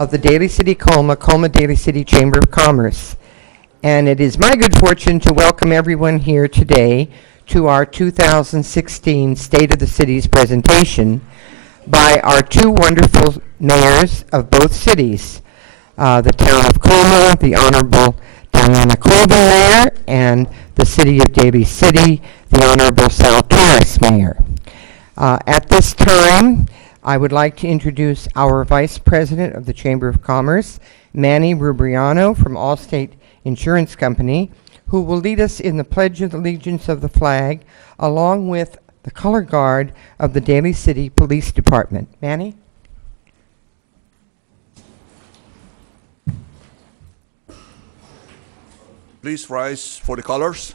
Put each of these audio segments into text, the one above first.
of the Daly City Colma Daly City Chamber of Commerce. And it is my good fortune to welcome everyone here today to our 2016 State of the Cities presentation by our two wonderful mayors of both cities, the town of Colma, the Honorable Diana Colvin Mayor, and the City of Daly City, the Honorable Sal Torres Mayor. At this time, I would like to introduce our Vice President of the Chamber of Commerce, Manny Rubriano from Allstate Insurance Company, who will lead us in the Pledge of Allegiance of the flag, along with the color guard of the Daly City Police Department. Manny? Please rise for the colors.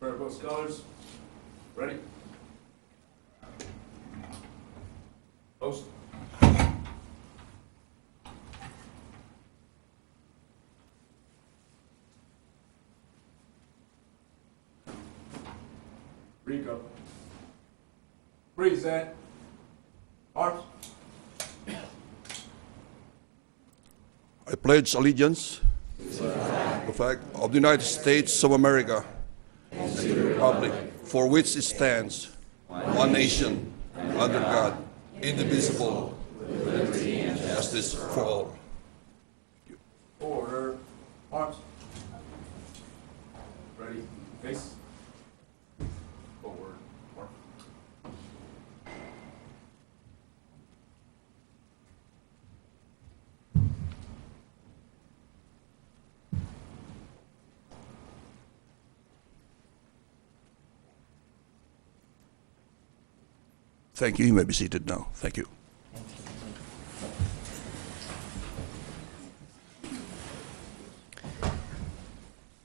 Prayer book scholars, ready? Post. Rico. Present. Arms. I pledge allegiance to the flag of the United States of America and to the republic for which it stands, one nation, under God, indivisible, with liberty and justice for all. Order. Arms. Ready. Face. Forward. Mark. Thank you. You may be seated now. Thank you.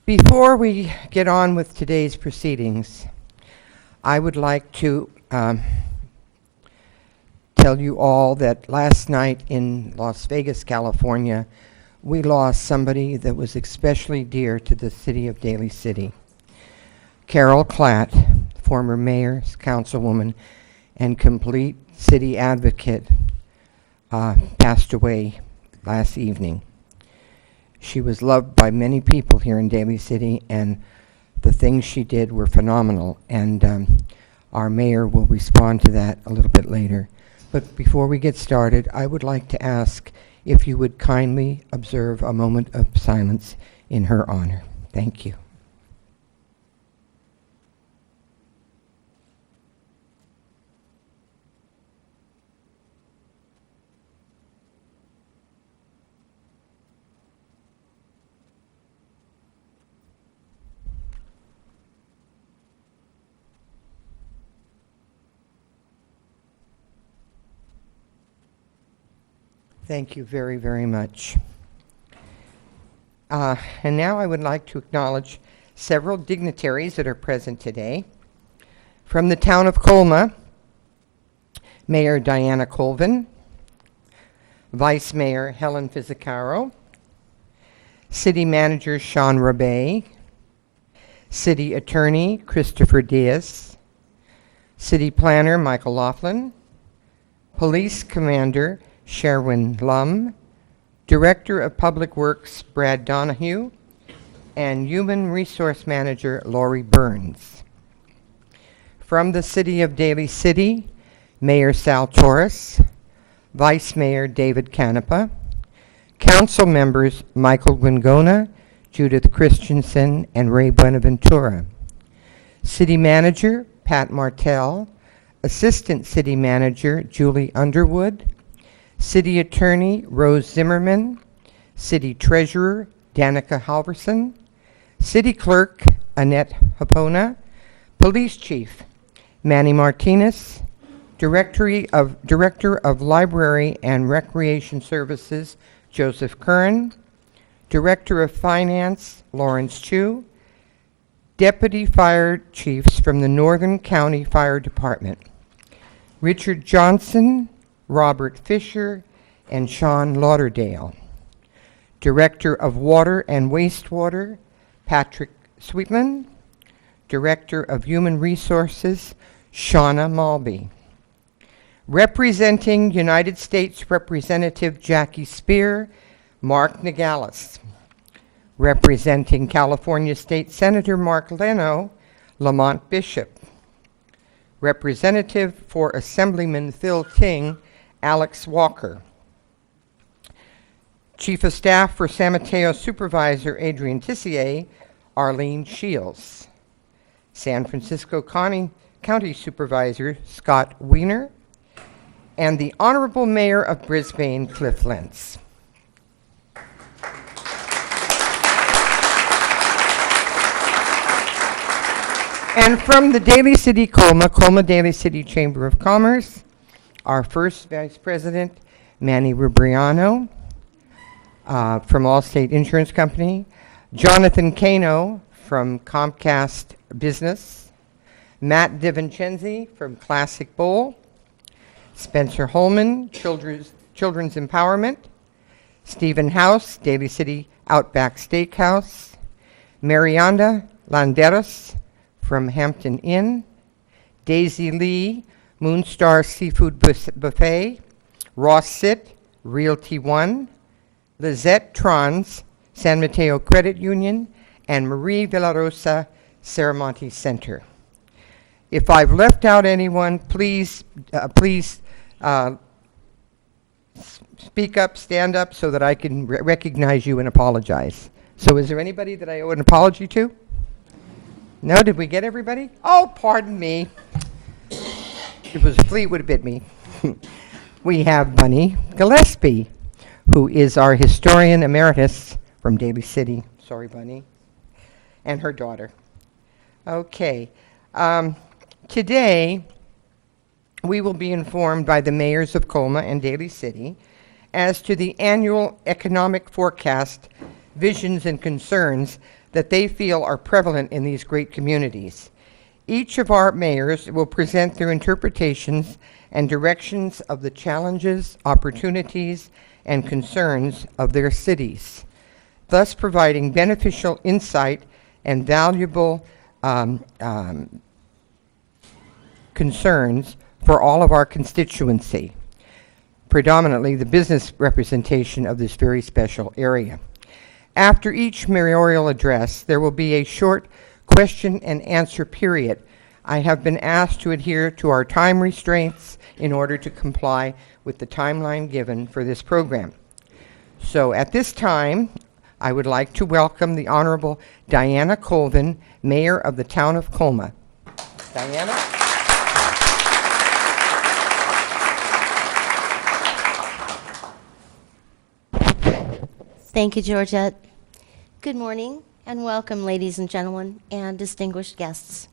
Before we get on with today's proceedings, I would like to tell you all that last night in Las Vegas, California, we lost somebody that was especially dear to the city of Daly City. Carol Klatt, former mayor, councilwoman, and complete city advocate, passed away last evening. She was loved by many people here in Daly City, and the things she did were phenomenal, and our mayor will respond to that a little bit later. But before we get started, I would like to ask if you would kindly observe a moment of silence in her honor. Thank you. Thank you very, very much. And now I would like to acknowledge several dignitaries that are present today. From the town of Colma, Mayor Diana Colvin, Vice Mayor Helen Fizzicaro, City Manager Sean Rabe, City Attorney Christopher Diaz, City Planner Michael Laughlin, Police Commander Sherwin Lum, Director of Public Works Brad Donahue, and Human Resource Manager Lori Burns. From the City of Daly City, Mayor Sal Torres, Vice Mayor David Canepa, Council Members Michael Gwingona, Judith Christensen, and Ray Buenaventura, City Manager Pat Martell, Assistant City Manager Julie Underwood, City Attorney Rose Zimmerman, City Treasurer Danica Halverson, City Clerk Annette Hapona, Police Chief Manny Martinez, Director of Library and Recreation Services, Joseph Curran, Director of Finance, Lawrence Chu, Deputy Fire Chiefs from the Northern County Fire Department, Richard Johnson, Robert Fisher, and Sean Lauderdale. Director of Water and Wastewater, Patrick Sweetland. Director of Human Resources, Shauna Malby. Representing United States Representative Jackie Spear, Mark Nogales. Representing California State Senator Mark Leno, Lamont Bishop. Representative for Assemblyman Phil Ting, Alex Walker. Chief of Staff for San Mateo Supervisor Adrian Tissier, Arlene Shields. San Francisco County Supervisor Scott Wiener, and the Honorable Mayor of Brisbane, Cliff Lentz. And from the Daly City Colma Daly City Chamber of Commerce, our first Vice President, Manny Rubriano, from Allstate Insurance Company, Jonathan Cano from Comcast Business, Matt DiVincenzi from Classic Bowl, Spencer Holman, Children's Empowerment, Stephen House, Daly City Outback Steakhouse, Marianda Landeros from Hampton Inn, Daisy Lee, Moonstar Seafood Buffet, Ross Sitt, Realty One, Lizette Trons, San Mateo Credit Union, and Marie Villarosa, Saramonte Center. If I've left out anyone, please speak up, stand up, so that I can recognize you and apologize. So is there anybody that I owe an apology to? No, did we get everybody? Oh, pardon me. If it was a flea, it would have bit me. We have Bunny Gillespie, who is our historian emeritus from Daly City. Sorry, Bunny. And her daughter. Okay. Today, we will be informed by the mayors of Colma and Daly City as to the annual economic forecast, visions, and concerns that they feel are prevalent in these great communities. Each of our mayors will present their interpretations and directions of the challenges, opportunities, and concerns of their cities, thus providing beneficial insight and valuable concerns for all of our constituency, predominantly the business representation of this very special area. After each mayoral address, there will be a short question and answer period. I have been asked to adhere to our time restraints in order to comply with the timeline given for this program. So at this time, I would like to welcome the Honorable Diana Colvin, Mayor of the Town of Colma. Diana? Thank you, Georgette. Good morning and welcome, ladies and gentlemen, and distinguished guests.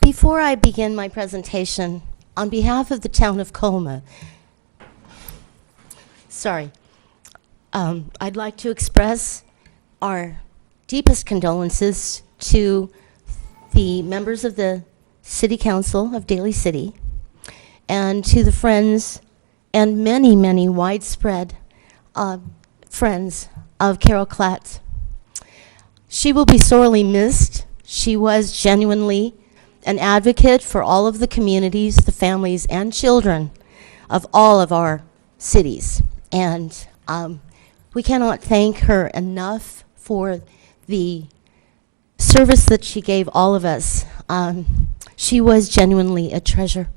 Before I begin my presentation, on behalf of the town of Colma, I'd like to express our deepest condolences to the members of the City Council of Daly City and to the friends and many, many widespread friends of Carol Klatt. She will be sorely missed. She was genuinely an advocate for all of the communities, the families, and children of all of our cities. And we cannot thank her enough for the service that she gave all of us. She was genuinely a treasure.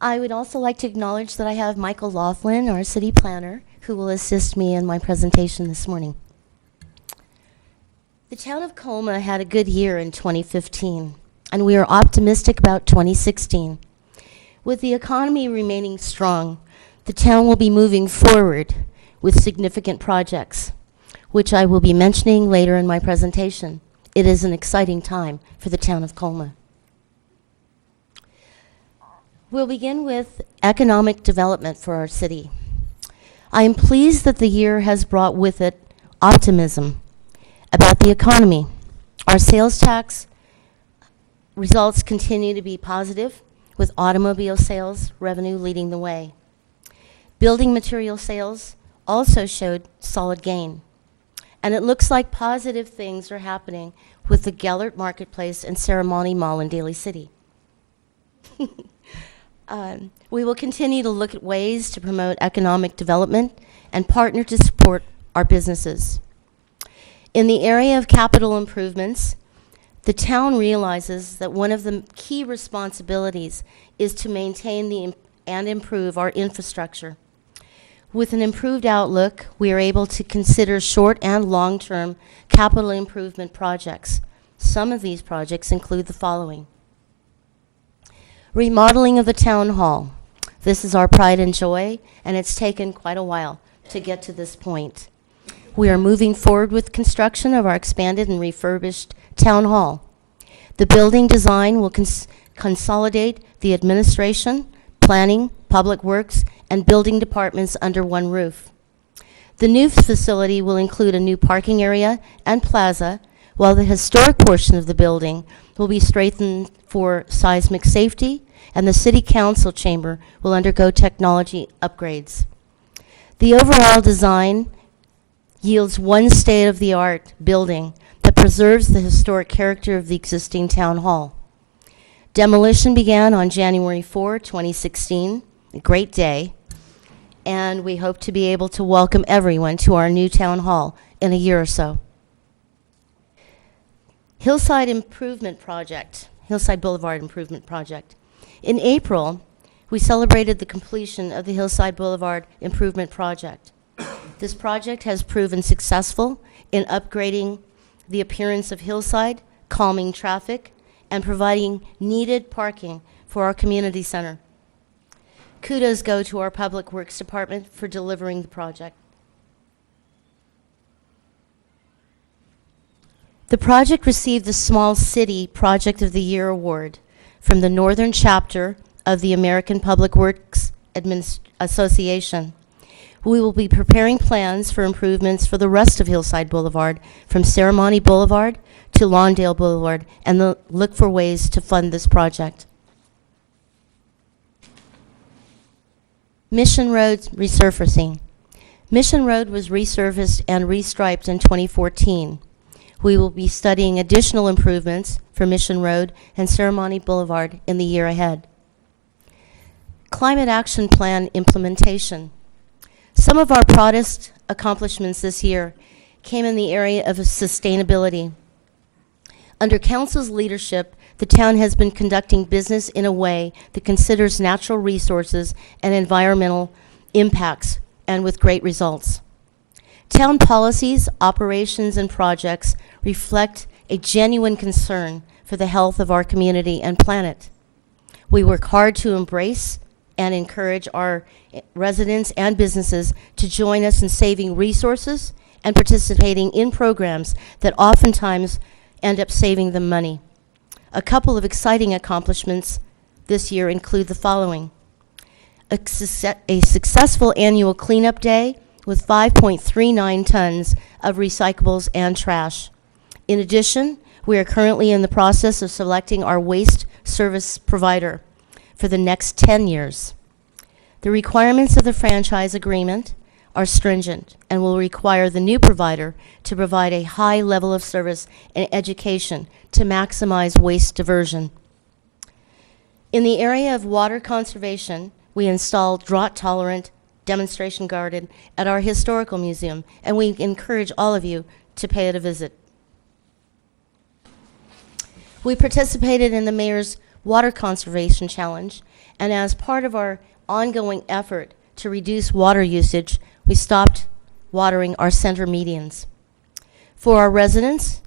I would also like to acknowledge that I have Michael Laughlin, our city planner, who will assist me in my presentation this morning. The town of Colma had a good year in 2015, and we are optimistic about 2016. With the economy remaining strong, the town will be moving forward with significant projects. which I will be mentioning later in my presentation. It is an exciting time for the town of Colma. We'll begin with economic development for our city. I am pleased that the year has brought with it optimism about the economy. Our sales tax results continue to be positive, with automobile sales revenue leading the way. Building material sales also showed solid gain. And it looks like positive things are happening with the Gellert Marketplace and Ceremony Mall in Daly City. We will continue to look at ways to promote economic development and partner to support our businesses. In the area of capital improvements, the town realizes that one of the key responsibilities is to maintain and improve our infrastructure. With an improved outlook, we are able to consider short and long-term capital improvement projects. Some of these projects include the following. Remodeling of the town hall. This is our pride and joy, and it's taken quite a while to get to this point. We are moving forward with construction of our expanded and refurbished town hall. The building design will consolidate the administration, planning, public works, and building departments under one roof. The new facility will include a new parking area and plaza, while the historic portion of the building will be strengthened for seismic safety, and the City Council chamber will undergo technology upgrades. The overall design yields one state-of-the-art building that preserves the historic character of the existing town hall. Demolition began on January 4, 2016, a great day, and we hope to be able to welcome everyone to our new town hall in a year or so. Hillside Boulevard Improvement Project. In April, we celebrated the completion of the Hillside Boulevard Improvement Project. This project has proven successful in upgrading the appearance of Hillside, calming traffic, and providing needed parking for our community center. Kudos go to our Public Works Department for delivering the project. The project received the Small City Project of the Year award from the Northern Chapter of the American Public Works Association. We will be preparing plans for improvements for the rest of Hillside Boulevard, from Ceremony Boulevard to Lawndale Boulevard, and look for ways to fund this project. Mission Road resurfacing. Mission Road was resurfaced and restriped in 2014. We will be studying additional improvements for Mission Road and Ceremony Boulevard in the year ahead. Climate Action Plan implementation. Some of our proudest accomplishments this year came in the area of sustainability. Under Council's leadership, the town has been conducting business in a way that considers natural resources and environmental impacts, and with great results. Town policies, operations, and projects reflect a genuine concern for the health of our community and planet. We work hard to embrace and encourage our residents and businesses to join us in saving resources and participating in programs that oftentimes end up saving them money. A couple of exciting accomplishments this year include the following. A successful annual cleanup day with 5.39 tons of recyclables and trash. In addition, we are currently in the process of selecting our waste service provider for the next 10 years. The requirements of the franchise agreement are stringent and will require the new provider to provide a high level of service and education to maximize waste diversion. In the area of water conservation, we installed drought-tolerant demonstration garden at our historical museum, and we encourage all of you to pay it a visit. We participated in the Mayor's Water Conservation Challenge, and as part of our ongoing effort to reduce water usage, we stopped watering our center medians. For our residents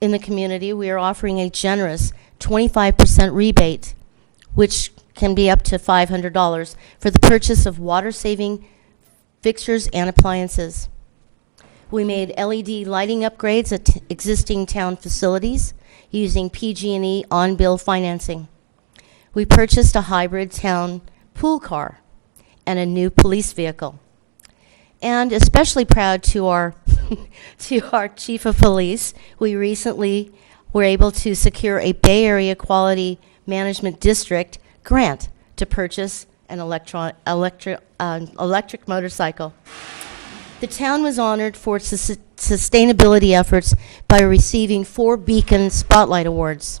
in the community, we are offering a generous 25% rebate, which can be up to $500 for the purchase of water-saving fixtures and appliances. We made LED lighting upgrades at existing town facilities using PG&E on-bill financing. We purchased a hybrid town pool car and a new police vehicle. And especially proud to our to our chief of police, we recently were able to secure a Bay Area Quality Management District grant to purchase an electric motorcycle. The town was honored for its sustainability efforts by receiving 4 Beacon Spotlight Awards.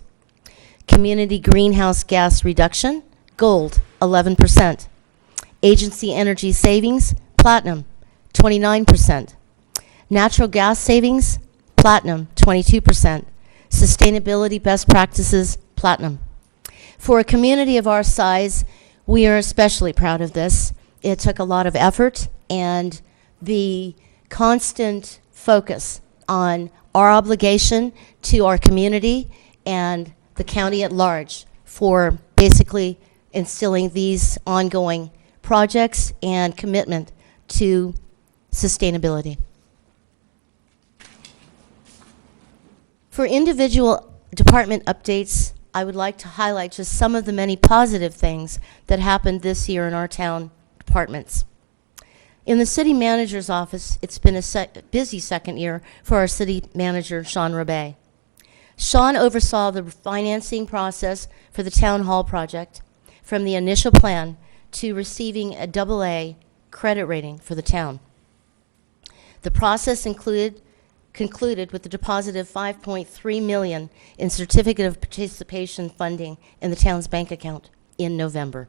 Community greenhouse gas reduction, gold, 11%. Agency energy savings, platinum, 29%. Natural gas savings, platinum, 22%. Sustainability best practices, platinum. For a community of our size, we are especially proud of this. It took a lot of effort and the constant focus on our obligation to our community and the county at large for basically instilling these ongoing projects and commitment to sustainability. For individual department updates, I would like to highlight just some of the many positive things that happened this year in our town departments. In the city manager's office, it's been a busy second year for our city manager, Sean Rebay. Sean oversaw the financing process for the town hall project from the initial plan to receiving a AA credit rating for the town. The process concluded with the deposit of $5.3 million in certificate of participation funding in the town's bank account in November.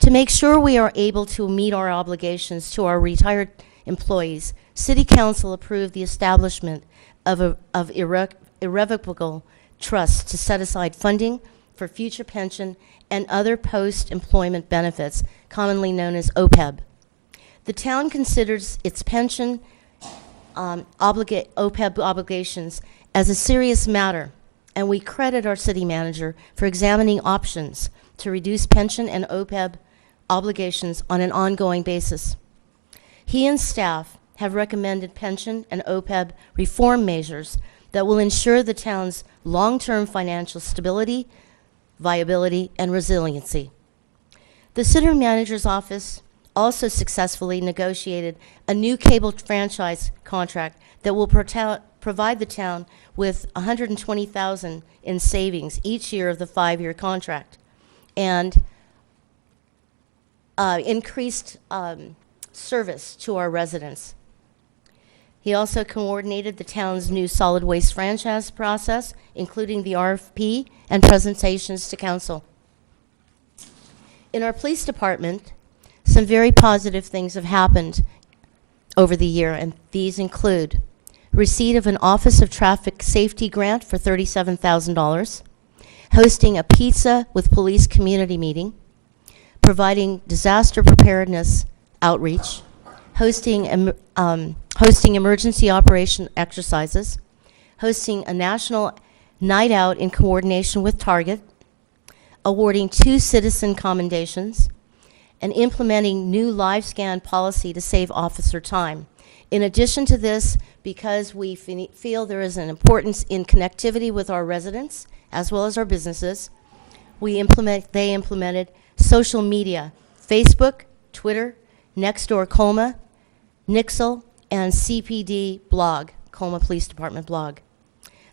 To make sure we are able to meet our obligations to our retired employees, City Council approved the establishment of irrevocable trusts to set aside funding for future pension and other post-employment benefits, commonly known as OPEB. The town considers its pension OPEB obligations as a serious matter, and we credit our city manager for examining options to reduce pension and OPEB obligations on an ongoing basis. He and staff have recommended pension and OPEB reform measures that will ensure the town's long-term financial stability, viability, and resiliency. The city manager's office also successfully negotiated a new cable franchise contract that will provide the town with $120,000 in savings each year of the 5-year contract, and increased service to our residents. He also coordinated the town's new solid waste franchise process, including the RFP and presentations to council. In our police department, some very positive things have happened over the year, and these include receipt of an Office of Traffic Safety grant for $37,000, hosting a pizza with police community meeting, providing disaster preparedness outreach, hosting emergency operation exercises, hosting a national night out in coordination with Target, awarding 2 citizen commendations, and implementing new live scan policy to save officer time. In addition to this, because we feel there is an importance in connectivity with our residents as well as our businesses, they implemented social media, Facebook, Twitter, Nextdoor Colma, Nixle, and CPD blog, Colma Police Department blog.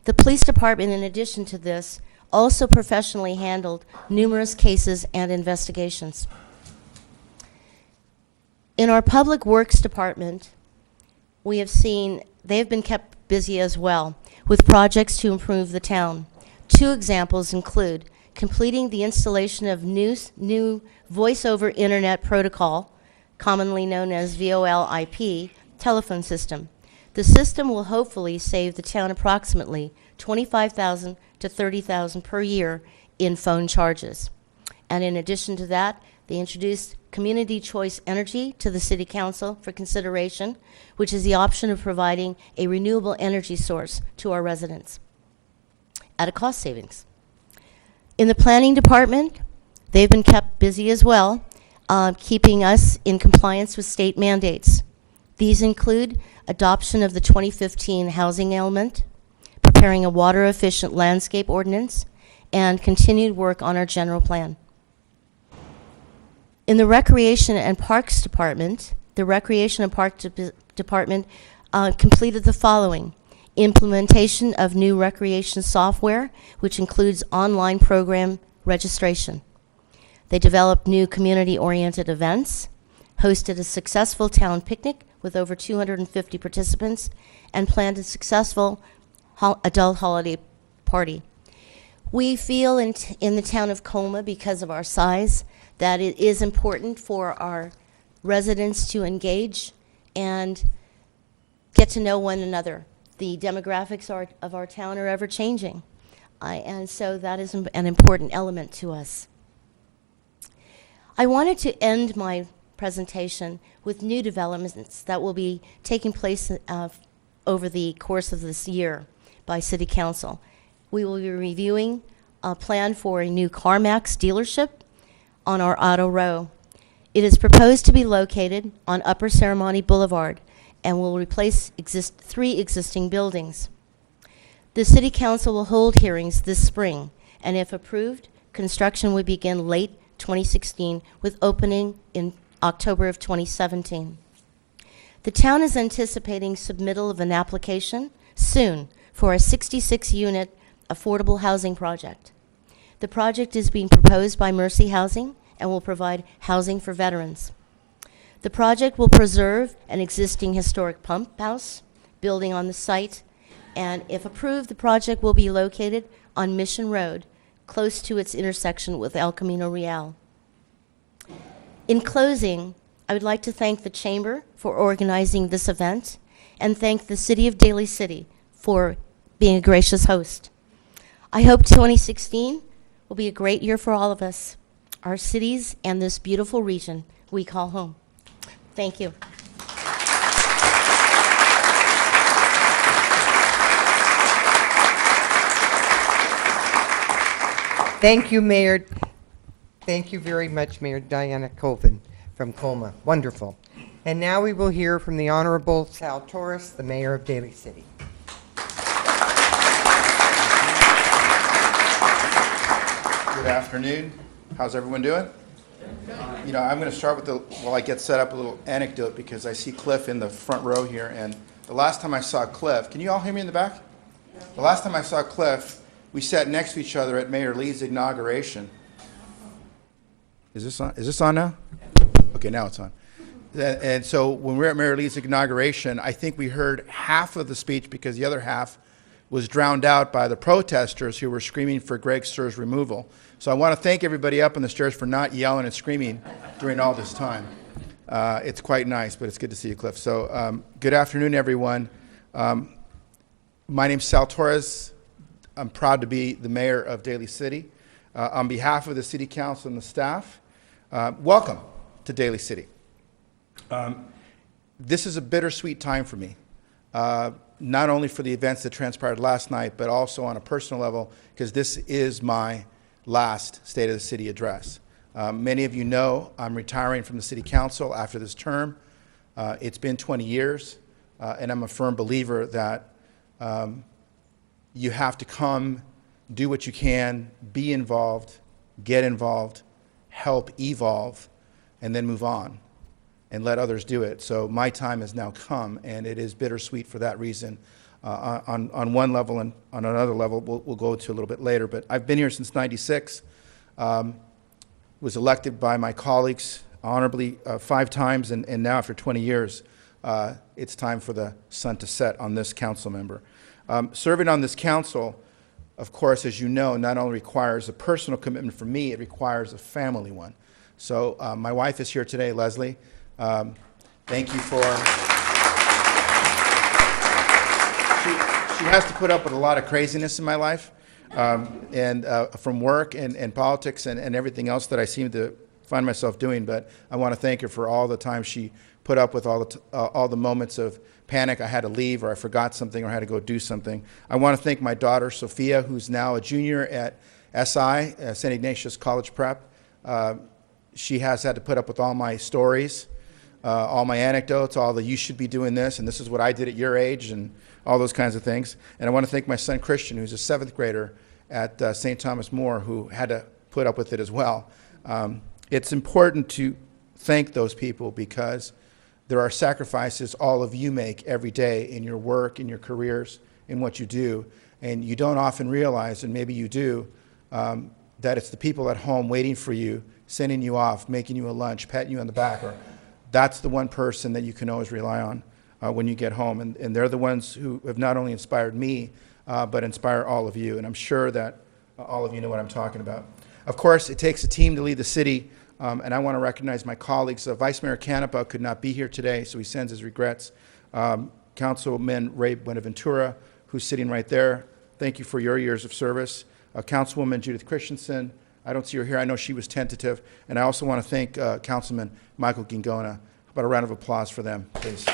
The police department, in addition to this, also professionally handled numerous cases and investigations. In our Public Works Department, we have seen they've been kept busy as well with projects to improve the town. 2 examples include completing the installation of new voice over internet protocol, commonly known as VoLIP, telephone system. The system will hopefully save the town approximately $25,000 to $30,000 per year in phone charges. And in addition to that, they introduced Community Choice Energy to the City Council for consideration, which is the option of providing a renewable energy source to our residents at a cost savings. In the Planning Department, they've been kept busy as well, keeping us in compliance with state mandates. These include adoption of the 2015 housing element, preparing a water-efficient landscape ordinance, and continued work on our general plan. In the Recreation and Parks Department, the Recreation and Park Department completed the following: implementation of new recreation software, which includes online program registration. They developed new community-oriented events, hosted a successful town picnic with over 250 participants, and planned a successful adult holiday party. We feel in the town of Colma, because of our size, that it is important for our residents to engage and get to know one another. The demographics of our town are ever changing, and so that is an important element to us. I wanted to end my presentation with new developments that will be taking place over the course of this year by City Council. We will be reviewing a plan for a new CarMax dealership on our Auto Row. It is proposed to be located on Upper Ceremony Boulevard and will replace 3 existing buildings. The City Council will hold hearings this spring, and if approved, construction would begin late 2016 with opening in October of 2017. The town is anticipating submittal of an application soon for a 66-unit affordable housing project. The project is being proposed by Mercy Housing and will provide housing for veterans. The project will preserve an existing historic pump house building on the site, and if approved, the project will be located on Mission Road, close to its intersection with El Camino Real. In closing, I would like to thank the Chamber for organizing this event and thank the City of Daly City for being a gracious host. I hope 2016 will be a great year for all of us, our cities, and this beautiful region we call home. Thank you. Thank you, Mayor. Thank you very much, Mayor Diana Colvin from Colma. Wonderful. And now we will hear from the Honorable Sal Torres, the Mayor of Daly City. Good afternoon. How's everyone doing? You know, I'm going to start with while I get set up, a little anecdote, because I see Cliff in the front row here, and the last time I saw Cliff, can you all hear me in the back? The last time I saw Cliff, we sat next to each other at Mayor Lee's inauguration. Is this on? Is this on now? Okay, now it's on. And so when we were at Mayor Lee's inauguration, I think we heard half of the speech because the other half was drowned out by the protesters who were screaming for Greg Sturr's removal. So I want to thank everybody up on the stairs for not yelling and screaming during all this time. It's quite nice, but it's good to see you, Cliff. So good afternoon, everyone. My name's Sal Torres. I'm proud to be the mayor of Daly City. On behalf of the City Council and the staff, welcome to Daly City. This is a bittersweet time for me, not only for the events that transpired last night, but also on a personal level, because this is my last State of the City address. Many of you know I'm retiring from the City Council after this term. It's been 20 years, and I'm a firm believer that you have to come, do what you can, be involved, get involved, help evolve, and then move on and let others do it. So my time has now come, and it is bittersweet for that reason. On one level, and on another level we'll go to a little bit later, but I've been here since '96, was elected by my colleagues honorably 5 times, and now after 20 years, it's time for the sun to set on this council member. Serving on this council, of course, as you know, not only requires a personal commitment for me, it requires a family one. So my wife is here today, Leslie. Thank you for... She has to put up with a lot of craziness in my life, and from work and politics and everything else that I seem to find myself doing. But I want to thank her for all the time she put up with all the moments of panic. I had to leave, or I forgot something, or I had to go do something. I want to thank my daughter, Sophia, who's now a junior at SI, St. Ignatius College Prep. She has had to put up with all my stories, all my anecdotes, all the you should be doing this, and this is what I did at your age, and all those kinds of things. And I want to thank my son Christian, who's a 7th grader at St. Thomas More, who had to put up with it as well. It's important to thank those people because there are sacrifices all of you make every day in your work, in your careers, in what you do, and you don't often realize, and maybe you do, that it's the people at home waiting for you, sending you off, making you a lunch, patting you on the back, or that's the one person that you can always rely on when you get home. And they're the ones who have not only inspired me, but inspire all of you. And I'm sure that all of you know what I'm talking about. Of course, it takes a team to lead the city, and I want to recognize my colleagues. Vice Mayor Canepa could not be here today, so he sends his regrets. Councilman Ray Buenaventura, who's sitting right there, thank you for your years of service. Councilwoman Judith Christensen, I don't see her here. I know she was tentative. And I also want to thank Councilman Michael Gingona. How about a round of applause for them, please?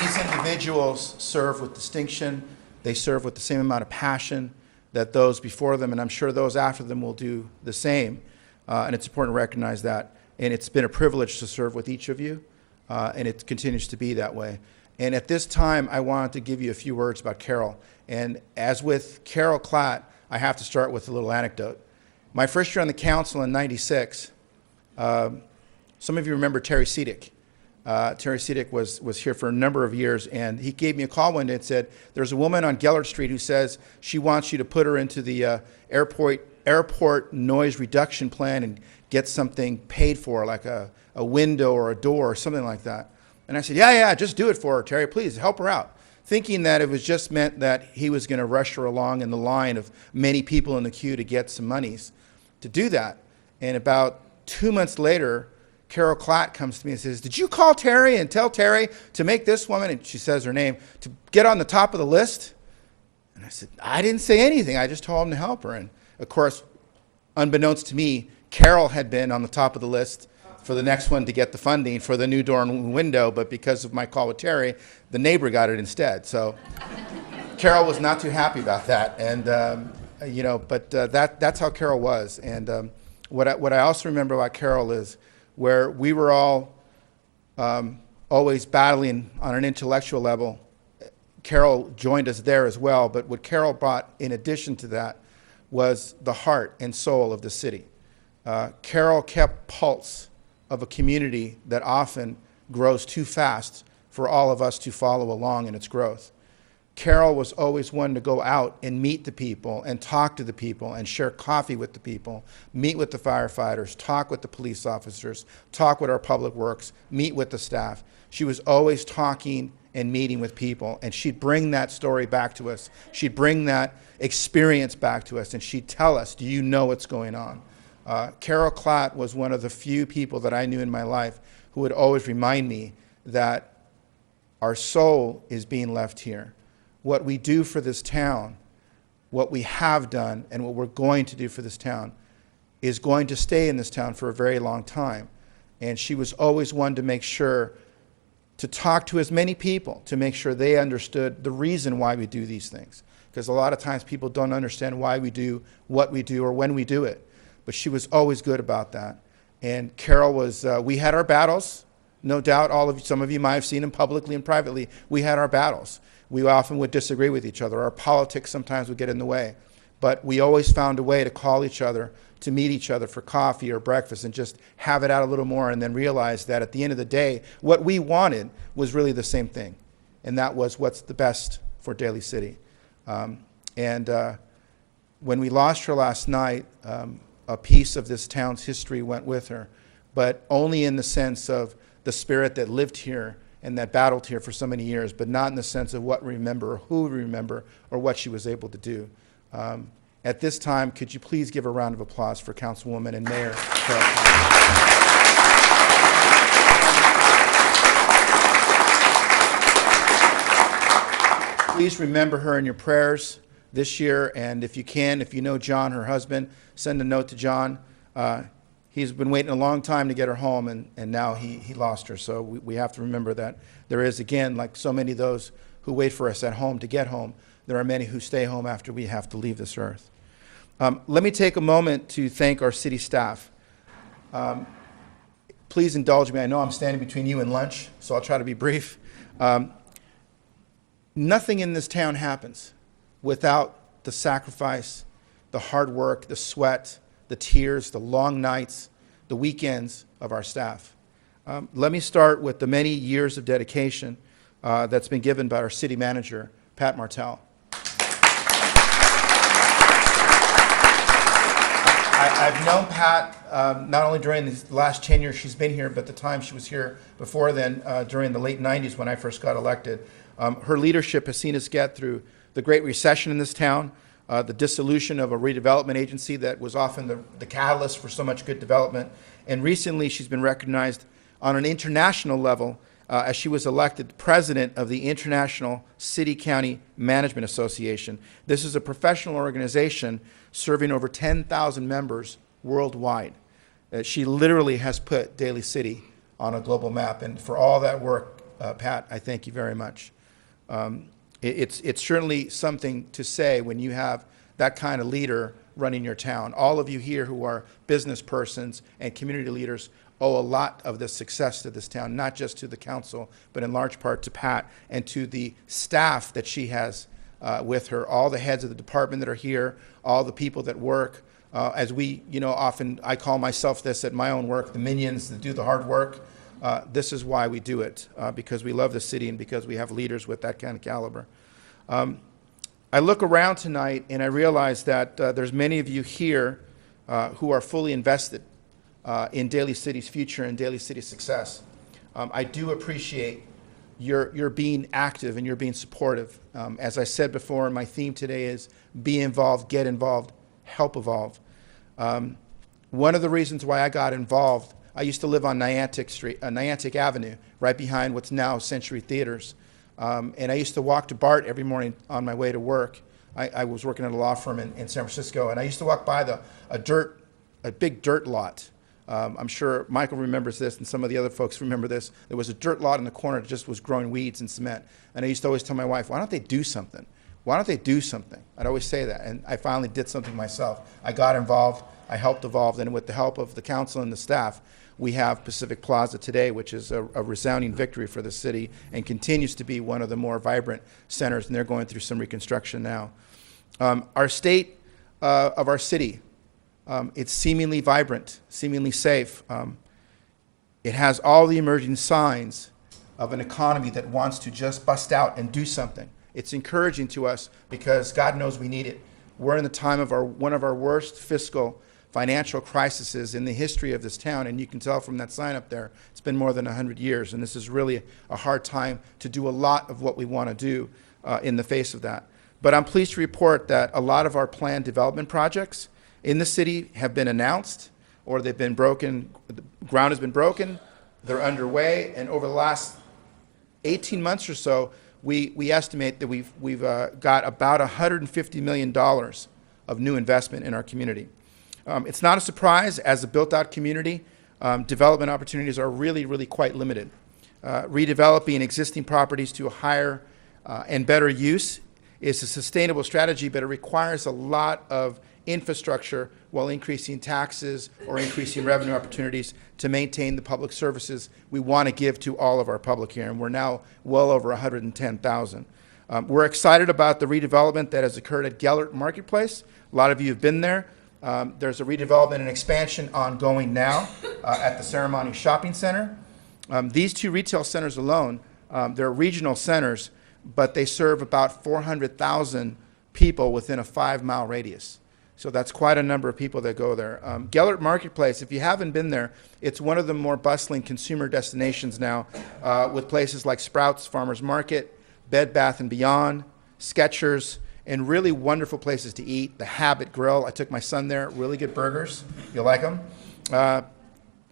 These individuals serve with distinction. They serve with the same amount of passion that those before them, and I'm sure those after them will do the same. And it's important to recognize that. And it's been a privilege to serve with each of you, and it continues to be that way. And at this time, I wanted to give you a few words about Carol. And as with Carol Klatt, I have to start with a little anecdote. My first year on the council in '96, some of you remember Terry Sedick. Terry Sedick was here for a number of years, and he gave me a call one day and said, there's a woman on Gellert Street who says she wants you to put her into the airport noise reduction plan and get something paid for, like a window or a door or something like that. And I said, yeah, just do it for her, Terry, please, help her out. Thinking that it was just meant that he was going to rush her along in the line of many people in the queue to get some monies to do that. And about 2 months later, Carol Klatt comes to me and says, did you call Terry and tell Terry to make this woman, and she says her name, to get on the top of the list? And I said, I didn't say anything. I just told him to help her. And of course, unbeknownst to me, Carol had been on the top of the list for the next one to get the funding for the new door and window, but because of my call with Terry, the neighbor got it instead. So Carol was not too happy about that, and that's how Carol was. And what I also remember about Carol is where we were all always battling on an intellectual level. Carol joined us there as well, but what Carol brought in addition to that was the heart and soul of the city. Carol kept pulse of a community that often grows too fast for all of us to follow along in its growth. Carol was always one to go out and meet the people and talk to the people and share coffee with the people, meet with the firefighters, talk with the police officers, talk with our public works, meet with the staff. She was always talking and meeting with people, and she'd bring that story back to us. She'd bring that experience back to us, and she'd tell us, do you know what's going on? Carol Klatt was one of the few people that I knew in my life who would always remind me that our soul is being left here. What we do for this town, what we have done, and what we're going to do for this town is going to stay in this town for a very long time. And she was always one to make sure to talk to as many people to make sure they understood the reason why we do these things. Because a lot of times people don't understand why we do what we do or when we do it. But she was always good about that. And Carol was, we had our battles. No doubt some of you might have seen them publicly and privately. We had our battles. We often would disagree with each other. Our politics sometimes would get in the way. But we always found a way to call each other, to meet each other for coffee or breakfast and just have it out a little more and then realize that at the end of the day, what we wanted was really the same thing. And that was what's the best for Daly City. When we lost her last night, a piece of this town's history went with her, but only in the sense of the spirit that lived here and that battled here for so many years, but not in the sense of what we remember or who we remember or what she was able to do. At this time, could you please give a round of applause for Councilwoman and Mayor Carol Klatt. Please remember her in your prayers this year, and if you can, if you know John, her husband, send a note to John. He's been waiting a long time to get her home, and now he lost her. So we have to remember that there is, again, like so many of those who wait for us at home to get home, there are many who stay home after we have to leave this earth. Let me take a moment to thank our city staff. Please indulge me. I know I'm standing between you and lunch, so I'll try to be brief. Nothing in this town happens without the sacrifice, the hard work, the sweat, the tears, the long nights, the weekends of our staff. Let me start with the many years of dedication that's been given by our city manager, Pat Martell. I've known Pat not only during the last 10 years she's been here, but the time she was here before then, during the late 90s when I first got elected. Her leadership has seen us get through the Great Recession in this town, the dissolution of a redevelopment agency that was often the catalyst for so much good development. And recently she's been recognized on an international level as she was elected president of the International City-County Management Association. This is a professional organization serving over 10,000 members worldwide. She literally has put Daly City on a global map, and for all that work, Pat, I thank you very much. It's certainly something to say when you have that kind of leader running your town. All of you here who are business persons and community leaders owe a lot of the success to this town, not just to the council, but in large part to Pat and to the staff that she has with her, all the heads of the department that are here, all the people that work. As we, often I call myself this at my own work, the minions that do the hard work. This is why we do it, because we love the city and because we have leaders with that kind of caliber. I look around tonight and I realize that there's many of you here who are fully invested in Daly City's future and Daly City's success. I do appreciate your being active and you're being supportive. As I said before, my theme today is be involved, get involved, help evolve. One of the reasons why I got involved, I used to live on Niantic Avenue, right behind what's now Century Theaters. And I used to walk to BART every morning on my way to work. I was working at a law firm in San Francisco, and I used to walk by a big dirt lot. I'm sure Michael remembers this, and some of the other folks remember this. There was a dirt lot in the corner that just was growing weeds and cement. And I used to always tell my wife, why don't they do something? Why don't they do something? I'd always say that, and I finally did something myself. I got involved, I helped evolve, and with the help of the council and the staff, we have Pacific Plaza today, which is a resounding victory for the city and continues to be one of the more vibrant centers, and they're going through some reconstruction now. Our state of our city, it's seemingly vibrant, seemingly safe. It has all the emerging signs of an economy that wants to just bust out and do something. It's encouraging to us because God knows we need it. We're in the time of one of our worst fiscal financial crises in the history of this town, and you can tell from that sign up there, it's been more than 100 years, and this is really a hard time to do a lot of what we want to do in the face of that. But I'm pleased to report that a lot of our planned development projects in the city have been announced, or they've been broken, the ground has been broken, they're underway, and over the last 18 months or so, we estimate that we've got about $150 million of new investment in our community. It's not a surprise, as a built-out community, development opportunities are really, really quite limited. Redeveloping existing properties to a higher and better use is a sustainable strategy, but it requires a lot of infrastructure while increasing taxes or increasing revenue opportunities to maintain the public services we want to give to all of our public here, and we're now well over 110,000. We're excited about the redevelopment that has occurred at Gellert Marketplace. A lot of you have been there. There's a redevelopment and expansion ongoing now at the Ceremony Shopping Center. These two retail centers alone, they're regional centers, but they serve about 400,000 people within a 5-mile radius. So that's quite a number of people that go there. Gellert Marketplace, if you haven't been there, it's one of the more bustling consumer destinations now, with places like Sprouts Farmers Market, Bed Bath & Beyond, Skechers, and really wonderful places to eat. The Habit Grill, I took my son there, really good burgers. You'll like them.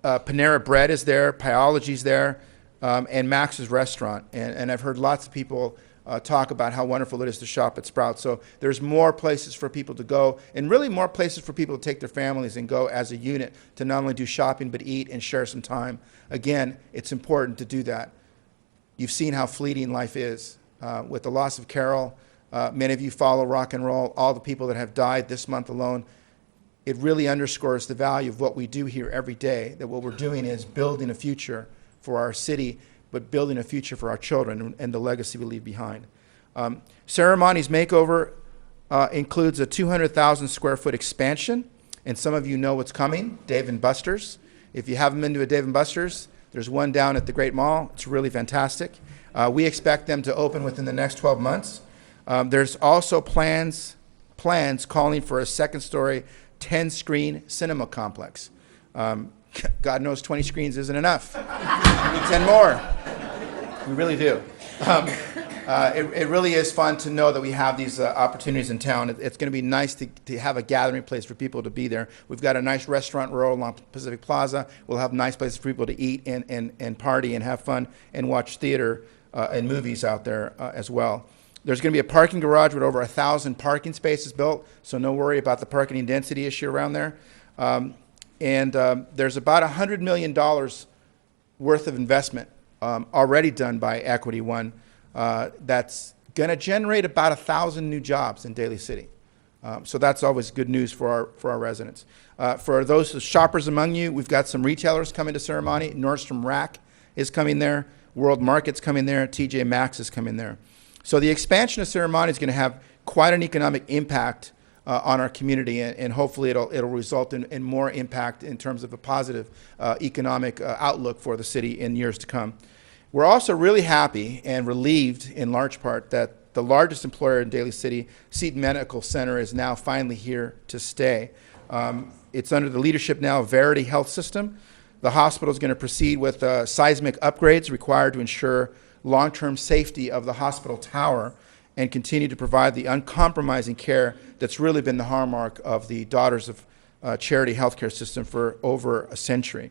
Panera Bread is there, Pyology's there, and Max's Restaurant. And I've heard lots of people talk about how wonderful it is to shop at Sprouts. So there's more places for people to go, and really more places for people to take their families and go as a unit to not only do shopping, but eat and share some time. Again, it's important to do that. You've seen how fleeting life is. With the loss of Carol, many of you follow rock and roll, all the people that have died this month alone. it really underscores the value of what we do here every day, that what we're doing is building a future for our city, but building a future for our children and the legacy we leave behind. Ceremony's makeover includes a 200,000 square foot expansion, and some of you know what's coming, Dave & Buster's. If you haven't been to a Dave & Buster's, there's one down at the Great Mall. It's really fantastic. We expect them to open within the next 12 months. There's also plans calling for a second-story, 10-screen cinema complex. God knows 20 screens isn't enough. We need 10 more. We really do. It really is fun to know that we have these opportunities in town. It's going to be nice to have a gathering place for people to be there. We've got a nice restaurant row along Pacific Plaza. We'll have nice places for people to eat and party and have fun and watch theater and movies out there as well. There's going to be a parking garage with over 1,000 parking spaces built, so no worry about the parking density issue around there. There's about $100 million worth of investment already done by Equity One that's going to generate about 1,000 new jobs in Daly City. So that's always good news for our residents. For those shoppers among you, we've got some retailers coming to Ceremony. Nordstrom Rack is coming there. World Market's coming there. TJ Maxx is coming there. So the expansion of Ceremony is going to have quite an economic impact on our community, and hopefully it'll result in more impact in terms of a positive economic outlook for the city in years to come. We're also really happy and relieved in large part that the largest employer in Daly City, Seton Medical Center, is now finally here to stay. It's under the leadership now of Verity Health System. The hospital is going to proceed with seismic upgrades required to ensure long-term safety of the hospital tower and continue to provide the uncompromising care that's really been the hallmark of the Daughters of Charity healthcare system for over a century.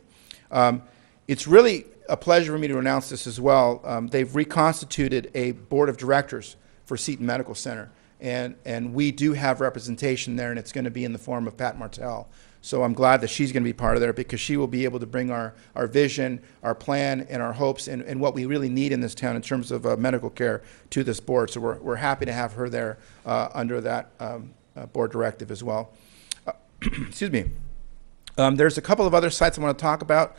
It's really a pleasure for me to announce this as well. They've reconstituted a board of directors for Seton Medical Center, and we do have representation there, and it's going to be in the form of Pat Martell. So I'm glad that she's going to be part of there, because she will be able to bring our vision, our plan, and our hopes, and what we really need in this town in terms of medical care to this board. So we're happy to have her there under that board directive as well. Excuse me. There's a couple of other sites I want to talk about,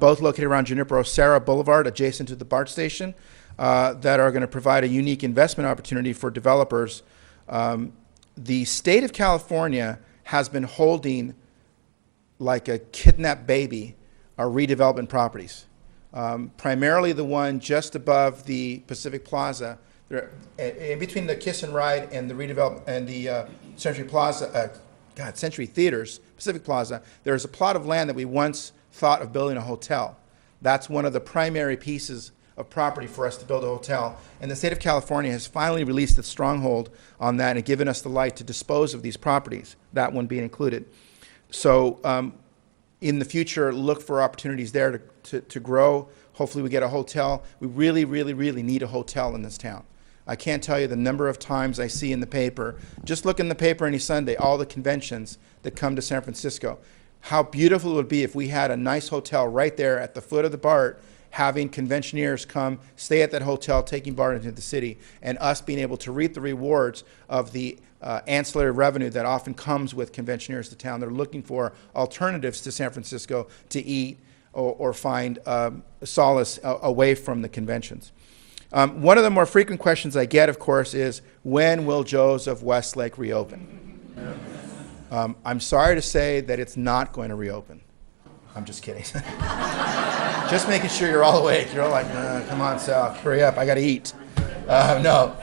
both located around Junipero Serra Boulevard, adjacent to the BART station, that are going to provide a unique investment opportunity for developers. The state of California has been holding, like a kidnapped baby, our redevelopment properties. Primarily the one just above the Pacific Plaza, in between the Kiss and Ride and the redevelopment and the Century Plaza, Century Theaters, Pacific Plaza, there's a plot of land that we once thought of building a hotel. That's one of the primary pieces of property for us to build a hotel. And the state of California has finally released its stronghold on that and given us the right to dispose of these properties, that one being included. So in the future, look for opportunities there to grow. Hopefully we get a hotel. We really, really, really need a hotel in this town. I can't tell you the number of times I see in the paper, just look in the paper any Sunday, all the conventions that come to San Francisco. How beautiful it would be if we had a nice hotel right there at the foot of the BART, having conventioneers come, stay at that hotel, taking BART into the city, and us being able to reap the rewards of the ancillary revenue that often comes with conventioneers to town. They're looking for alternatives to San Francisco to eat or find solace away from the conventions. One of the more frequent questions I get, of course, is when will Joe's of Westlake reopen? I'm sorry to say that it's not going to reopen. I'm just kidding. Just making sure you're all awake. You're all like, come on, Sal, hurry up, I got to eat. No.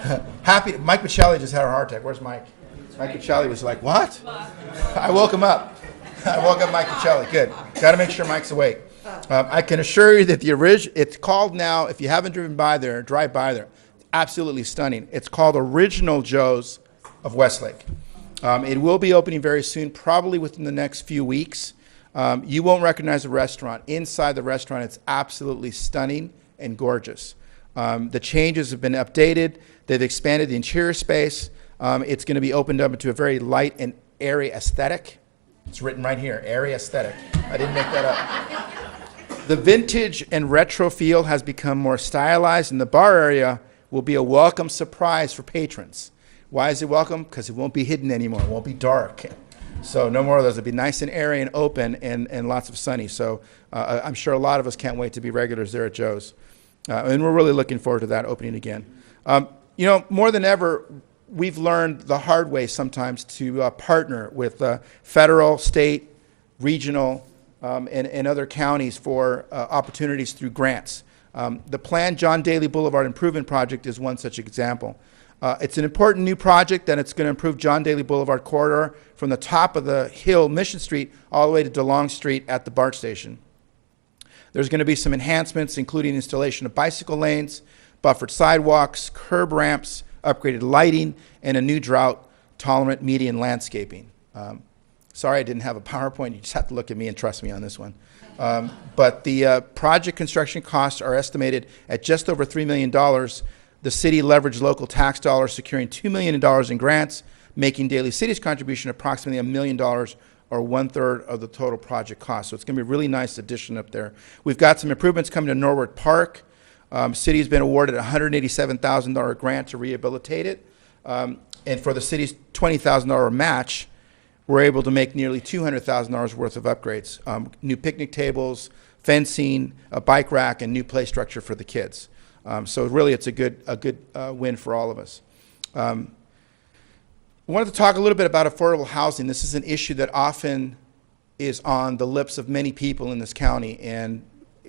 Mike Pichelli just had a heart attack. Where's Mike? Mike Pichelli was like, what? I woke him up. I woke up Mike Pichelli. Good. Got to make sure Mike's awake. I can assure you that it's called now, if you haven't driven by there, drive by there. It's absolutely stunning. It's called Original Joe's of Westlake. It will be opening very soon, probably within the next few weeks. You won't recognize the restaurant. Inside the restaurant, it's absolutely stunning and gorgeous. The changes have been updated. They've expanded the interior space. It's going to be opened up into a very light and airy aesthetic. It's written right here, airy aesthetic. I didn't make that up. The vintage and retro feel has become more stylized, and the bar area will be a welcome surprise for patrons. Why is it welcome? Because it won't be hidden anymore. It won't be dark. So no more of those. It'll be nice and airy and open and lots of sunny. So I'm sure a lot of us can't wait to be regulars there at Joe's. And we're really looking forward to that opening again. More than ever, we've learned the hard way sometimes to partner with federal, state, regional, and other counties for opportunities through grants. The planned John Daly Boulevard Improvement Project is one such example. It's an important new project, and it's going to improve John Daly Boulevard corridor from the top of the hill, Mission Street, all the way to DeLong Street at the BART station. There's going to be some enhancements, including installation of bicycle lanes, buffered sidewalks, curb ramps, upgraded lighting, and a new drought-tolerant median landscaping. Sorry I didn't have a PowerPoint. You just have to look at me and trust me on this one. But the project construction costs are estimated at just over $3 million. The city leveraged local tax dollars, securing $2 million in grants, making Daly City's contribution approximately $1 million, or 1/3 of the total project cost. So it's going to be a really nice addition up there. We've got some improvements coming to Norwood Park. City's been awarded a $187,000 grant to rehabilitate it. And for the city's $20,000 match, we're able to make nearly $200,000 worth of upgrades. New picnic tables, fencing, a bike rack, and new play structure for the kids. So really it's a good win for all of us. I wanted to talk a little bit about affordable housing. This is an issue that often is on the lips of many people in this county, and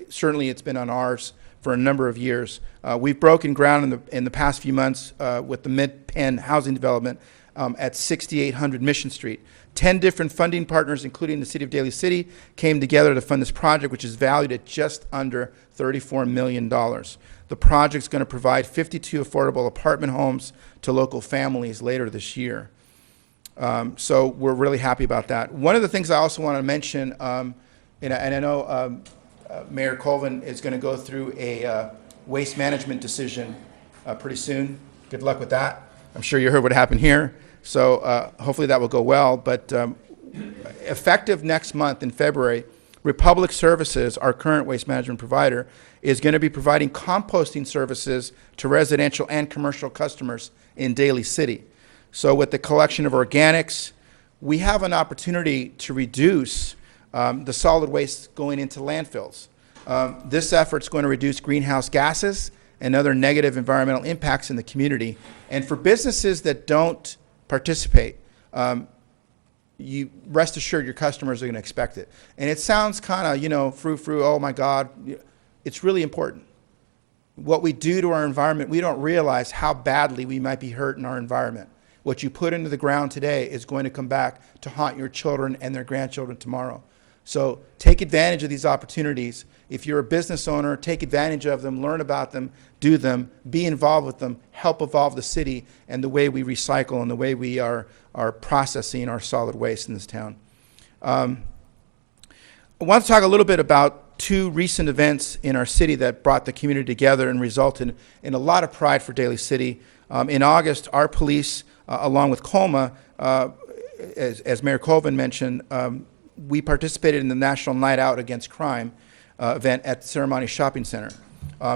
certainly it's been on ours for a number of years. We've broken ground in the past few months with the Mid-Penn housing development at 6800 Mission Street. 10 different funding partners, including the City of Daly City, came together to fund this project, which is valued at just under $34 million. The project's going to provide 52 affordable apartment homes to local families later this year. So we're really happy about that. One of the things I also want to mention, and I know Mayor Colvin is going to go through a waste management decision pretty soon. Good luck with that. I'm sure you heard what happened here. So hopefully that will go well. But effective next month in February, Republic Services, our current waste management provider, is going to be providing composting services to residential and commercial customers in Daly City. So with the collection of organics, we have an opportunity to reduce the solid waste going into landfills. This effort is going to reduce greenhouse gases and other negative environmental impacts in the community. And for businesses that don't participate, you rest assured your customers are going to expect it. And it sounds kind of, frou-frou, oh my God. It's really important. What we do to our environment, we don't realize how badly we might be hurt in our environment. What you put into the ground today is going to come back to haunt your children and their grandchildren tomorrow. So take advantage of these opportunities. If you're a business owner, take advantage of them, learn about them, do them, be involved with them, help evolve the city and the way we recycle and the way we are processing our solid waste in this town. I want to talk a little bit about two recent events in our city that brought the community together and resulted in a lot of pride for Daly City. In August, our police, along with Colma, as Mayor Colvin mentioned, we participated in the National Night Out Against Crime event at the Ceremony Shopping Center.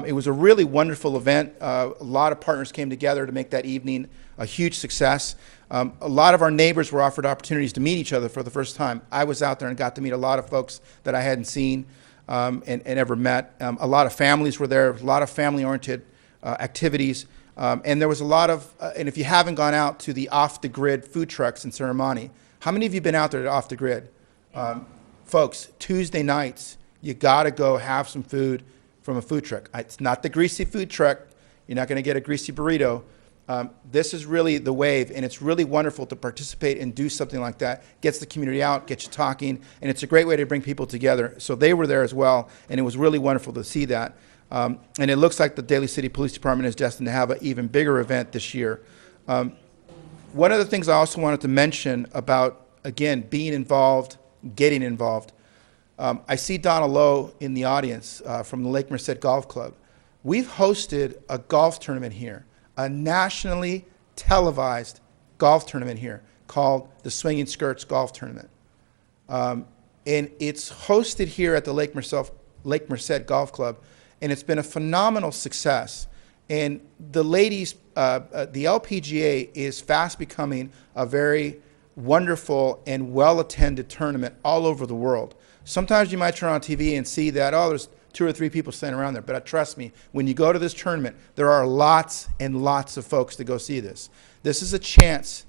It was a really wonderful event. A lot of partners came together to make that evening a huge success. A lot of our neighbors were offered opportunities to meet each other for the first time. I was out there and got to meet a lot of folks that I hadn't seen and ever met. A lot of families were there, a lot of family-oriented activities. And there was a lot of, and if you haven't gone out to the off-the-grid food trucks in Ceremony, how many of you have been out there to off-the-grid? Folks, Tuesday nights, you got to go have some food from a food truck. It's not the greasy food truck. You're not going to get a greasy burrito. This is really the wave, and it's really wonderful to participate and do something like that. Gets the community out, gets you talking, and it's a great way to bring people together. So they were there as well, and it was really wonderful to see that. And it looks like the Daly City Police Department is destined to have an even bigger event this year. One of the things I also wanted to mention about, again, being involved, getting involved. I see Donna Lowe in the audience from the Lake Merced Golf Club. We've hosted a golf tournament here, a nationally televised golf tournament here called the Swinging Skirts Golf Tournament. And it's hosted here at the Lake Merced Golf Club, and it's been a phenomenal success. And the ladies, the LPGA is fast becoming a very wonderful and well-attended tournament all over the world. Sometimes you might turn on TV and see that, oh, there's 2 or 3 people standing around there. But trust me, when you go to this tournament, there are lots and lots of folks to go see this. This is a chance,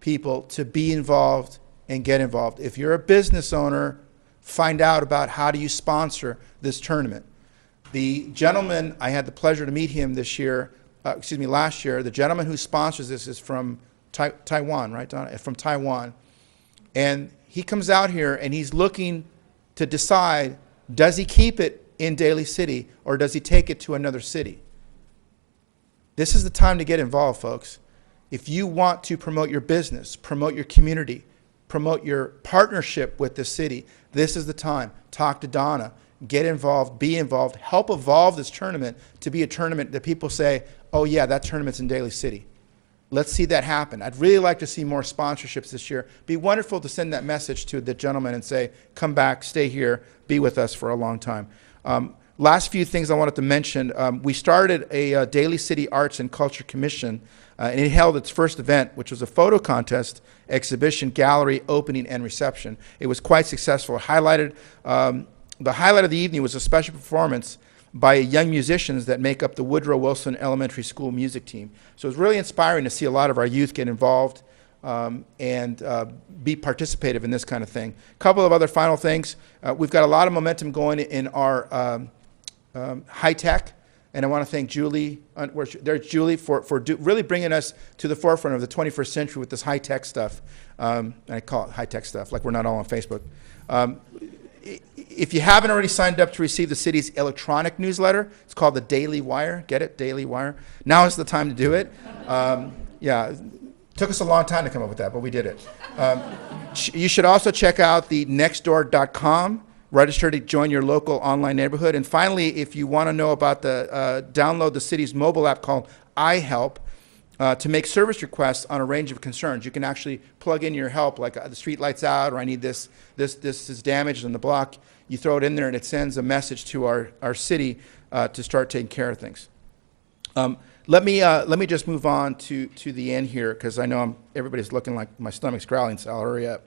people, to be involved and get involved. If you're a business owner, find out about how do you sponsor this tournament. The gentleman, I had the pleasure to meet him last year. The gentleman who sponsors this is from Taiwan, right, Donna? From Taiwan. And he comes out here and he's looking to decide, does he keep it in Daly City or does he take it to another city? This is the time to get involved, folks. If you want to promote your business, promote your community, promote your partnership with the city, this is the time. Talk to Donna, get involved, be involved, help evolve this tournament to be a tournament that people say, oh yeah, that tournament's in Daly City. Let's see that happen. I'd really like to see more sponsorships this year. Be wonderful to send that message to the gentleman and say, come back, stay here, be with us for a long time. Last few things I wanted to mention. We started a Daly City Arts and Culture Commission, and it held its first event, which was a photo contest, exhibition, gallery, opening, and reception. It was quite successful. The highlight of the evening was a special performance by young musicians that make up the Woodrow Wilson Elementary School music team. So it was really inspiring to see a lot of our youth get involved and be participative in this kind of thing. A couple of other final things. We've got a lot of momentum going in our high tech, and I want to thank Julie, there's Julie, for really bringing us to the forefront of the 21st century with this high tech stuff. And I call it high tech stuff, like we're not all on Facebook. If you haven't already signed up to receive the city's electronic newsletter, it's called the Daily Wire. Get it? Daily Wire. Now is the time to do it. Yeah, it took us a long time to come up with that, but we did it. You should also check out the nextdoor.com, register to join your local online neighborhood. And finally, if you want to know about download the city's mobile app called iHelp, to make service requests on a range of concerns. You can actually plug in your help, like the street light's out, or I need this is damaged on the block. You throw it in there and it sends a message to our city to start taking care of things. Let me just move on to the end here, because I know everybody's looking like my stomach's growling, so I'll hurry up.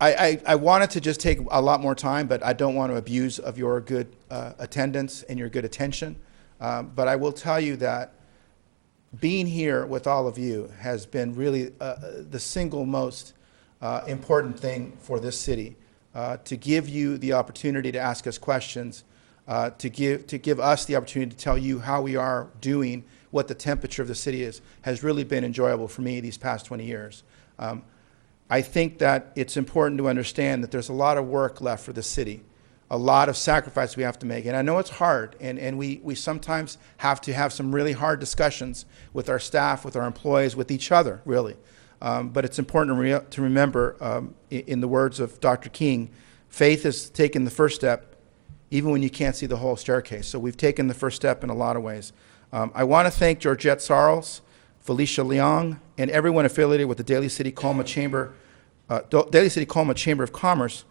I wanted to just take a lot more time, but I don't want to abuse of your good attendance and your good attention. But I will tell you that being here with all of you has been really the single most important thing for this city, to give you the opportunity to ask us questions, to give us the opportunity to tell you how we are doing, what the temperature of the city is, has really been enjoyable for me these past 20 years. I think that it's important to understand that there's a lot of work left for the city, a lot of sacrifice we have to make. And I know it's hard, and we sometimes have to have some really hard discussions with our staff, with our employees, with each other, really. But it's important to remember, in the words of Dr. King, faith is taking the first step, even when you can't see the whole staircase. So we've taken the first step in a lot of ways. I want to thank Georgette Sarles, Felicia Leong, and everyone affiliated with the Daly City Colma Chamber of Commerce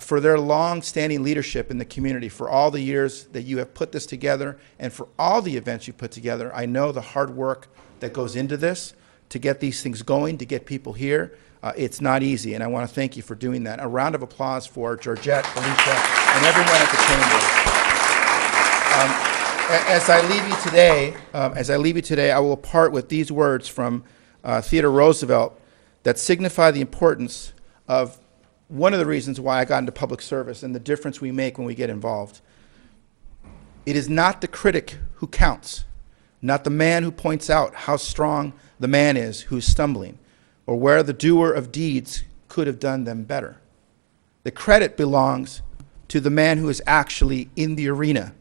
for their long-standing leadership in the community, for all the years that you have put this together, and for all the events you put together. I know the hard work that goes into this to get these things going, to get people here. It's not easy, and I want to thank you for doing that. A round of applause for Georgette, Felicia, and everyone at the chamber. As I leave you today, I will part with these words from Theodore Roosevelt that signify the importance of one of the reasons why I got into public service and the difference we make when we get involved. It is not the critic who counts, not the man who points out how strong the man is who's stumbling, or where the doer of deeds could have done them better. The credit belongs to the man who is actually in the arena,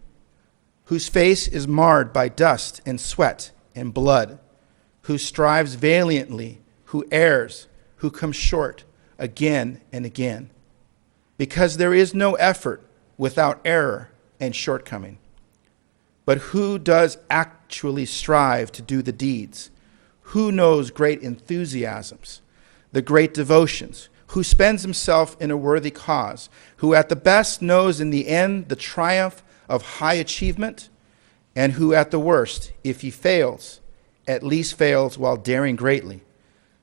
whose face is marred by dust and sweat and blood, who strives valiantly, who errs, who comes short again and again. Because there is no effort without error and shortcoming. But who does actually strive to do the deeds? Who knows great enthusiasms, the great devotions? Who spends himself in a worthy cause? Who at the best knows in the end the triumph of high achievement, and who at the worst, if he fails, at least fails while daring greatly,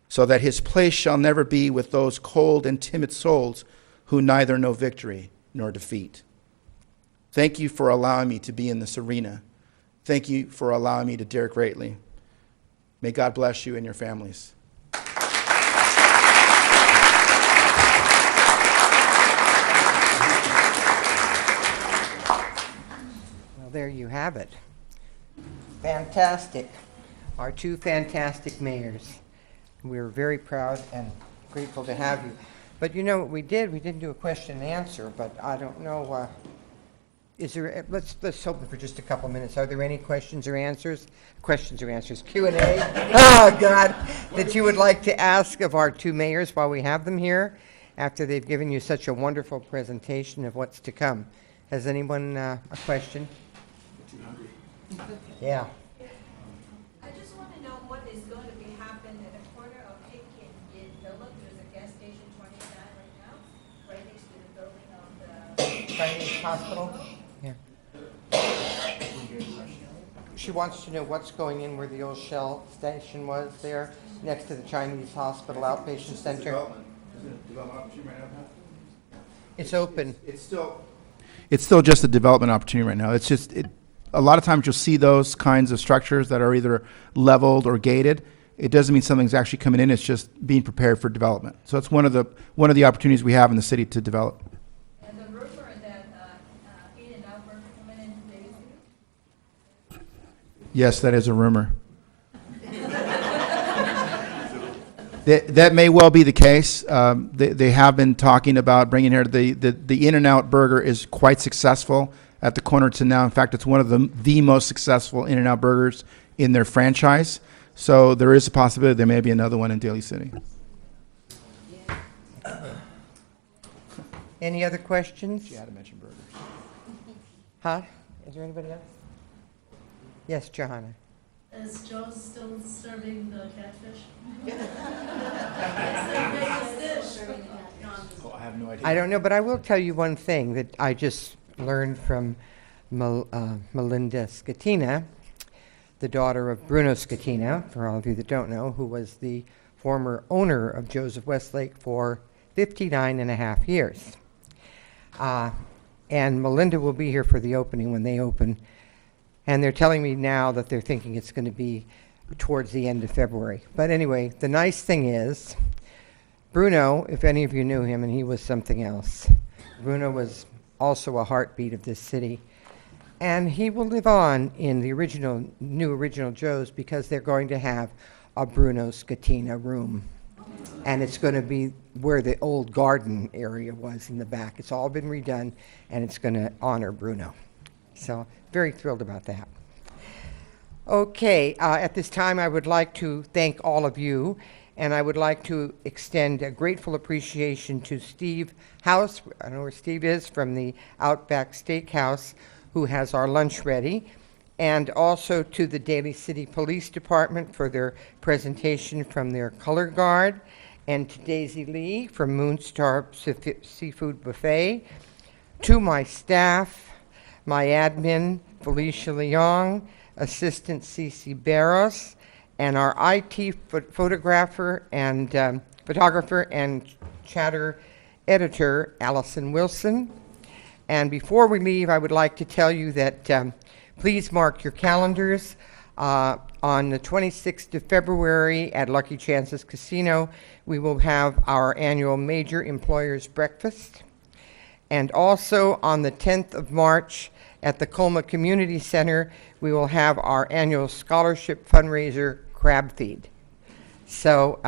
so that his place shall never be with those cold and timid souls who neither know victory nor defeat. Thank you for allowing me to be in this arena. Thank you for allowing me to dare greatly. May God bless you and your families. Well, there you have it. Fantastic. Our two fantastic mayors. We're very proud and grateful to have you. But you know what we did? We didn't do a question and answer, but I don't know, is there, let's open for just a couple minutes. Are there any questions or answers? Questions or answers? Q&A? Oh, God. That you would like to ask of our two mayors while we have them here, after they've given you such a wonderful presentation of what's to come. Has anyone a question? Yeah. I just want to know what is going to be happening at the corner of Hick and Phillip. There's a gas station 29 right now, right next to the building of the Chinese hospital? Yeah. She wants to know what's going in where the old Shell station was there, next to the Chinese hospital outpatient center. It's open. It's still just a development opportunity right now. It's just, a lot of times you'll see those kinds of structures that are either leveled or gated. It doesn't mean something's actually coming in. It's just being prepared for development. So it's one of the opportunities we have in the city to develop. and the rumor that In-N-Out Burger coming in Daly City. Yes, that is a rumor. That may well be the case. They have been talking about bringing here the In-N-Out Burger is quite successful at the corner to now. In fact, it's one of the most successful In-N-Out burgers in their franchise. So there is a possibility there may be another one in Daly City. Any other questions? You had to mention burgers. Huh? Is there anybody else? Yes, Johanna. Is Joe still serving the catfish? It's their biggest dish. No, I'm just- Oh, I have no idea. I don't know, but I will tell you one thing that I just learned from Melinda Scatina, the daughter of Bruno Scatina, for all of you that don't know, who was the former owner of Joseph Westlake for 59 and a half years. And Melinda will be here for the opening when they open. And they're telling me now that they're thinking it's going to be towards the end of February. But anyway, the nice thing is, Bruno, if any of you knew him, and he was something else, Bruno was also a heartbeat of this city. And he will live on in the new original Joe's, because they're going to have a Bruno Scatina room. And it's going to be where the old garden area was in the back. It's all been redone, and it's going to honor Bruno. So very thrilled about that. Okay, at this time I would like to thank all of you, and I would like to extend a grateful appreciation to Steve House, I don't know where Steve is, from the Outback Steakhouse, who has our lunch ready, and also to the Daly City Police Department for their presentation from their color guard, and to Daisy Lee from Moonstar Seafood Buffet, to my staff, my admin, Felicia Leong, Assistant Cece Barros, and our IT photographer and chatter editor, Allison Wilson. And before we leave, I would like to tell you that please mark your calendars. On the 26th of February at Lucky Chances Casino, we will have our annual Major Employers Breakfast. And also on the 10th of March at the Colma Community Center, we will have our annual scholarship fundraiser crab feed. So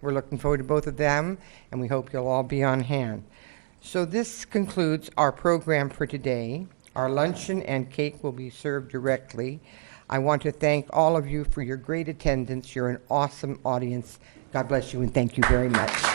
we're looking forward to both of them, and we hope you'll all be on hand. So this concludes our program for today. Our luncheon and cake will be served directly. I want to thank all of you for your great attendance. You're an awesome audience. God bless you, and thank you very much.